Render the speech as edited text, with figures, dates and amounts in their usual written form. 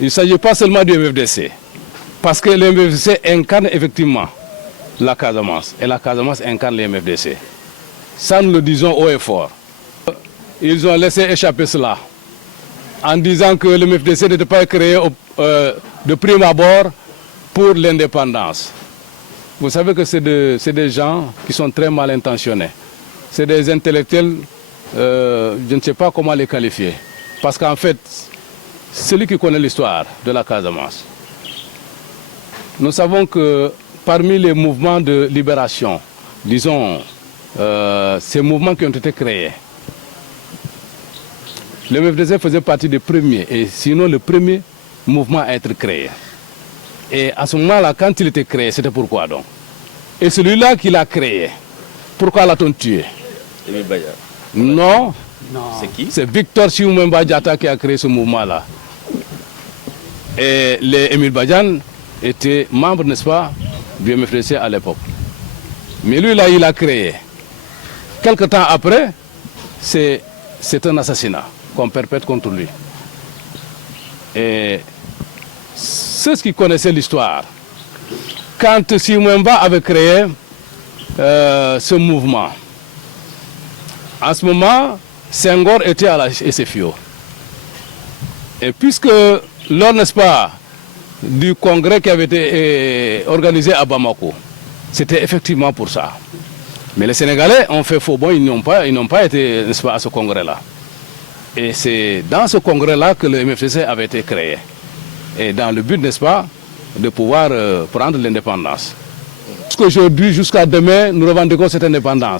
il ne s'agit pas seulement du MFDC. Parce que le MFDC incarne effectivement la Casamance. Et la Casamance incarne le MFDC. Ça, nous le disons haut et fort. Ils ont laissé échapper cela en disant que le MFDC n'était pas créé de prime abord pour l'indépendance. Vous savez que c'est des gens qui sont très mal intentionnés. C'est des intellectuels, je ne sais pas comment les qualifier. Parce qu'en fait, celui qui connaît l'histoire de la Casamance, nous savons que parmi les mouvements de libération, disons, ces mouvements qui ont été créés, le MFDC faisait partie des premiers, et sinon le premier mouvement à être créé. Et à ce moment-là, quand il était créé, c'était pourquoi donc? Et celui-là qui l'a créé, pourquoi l'a-t-on tué? Émile Badiane. Non. C'est qui? C'est Victor Chiumemba Diatta qui a créé ce mouvement-là. Et Émile Badiane était membre, n'est-ce pas, du MFDC à l'époque. Mais lui, là, il a créé. Quelque temps après, c'est un assassinat qu'on perpètre contre lui. Et ceux qui connaissaient l'histoire, quand Chiumemba avait créé ce mouvement, en ce moment, Senghor était à la SFIO. Et puisque lors, n'est-ce pas, du congrès qui avait été organisé à Bamako, c'était effectivement pour ça. Mais les Sénégalais ont fait faux bon, ils n'ont pas été, n'est-ce pas, à ce congrès-là. Et c'est dans ce congrès-là que le MFDC avait été créé. Et dans le but, n'est-ce pas, de pouvoir prendre l'indépendance. Jusqu'aujourd'hui, jusqu'à demain, nous revendiquons cette indépendance.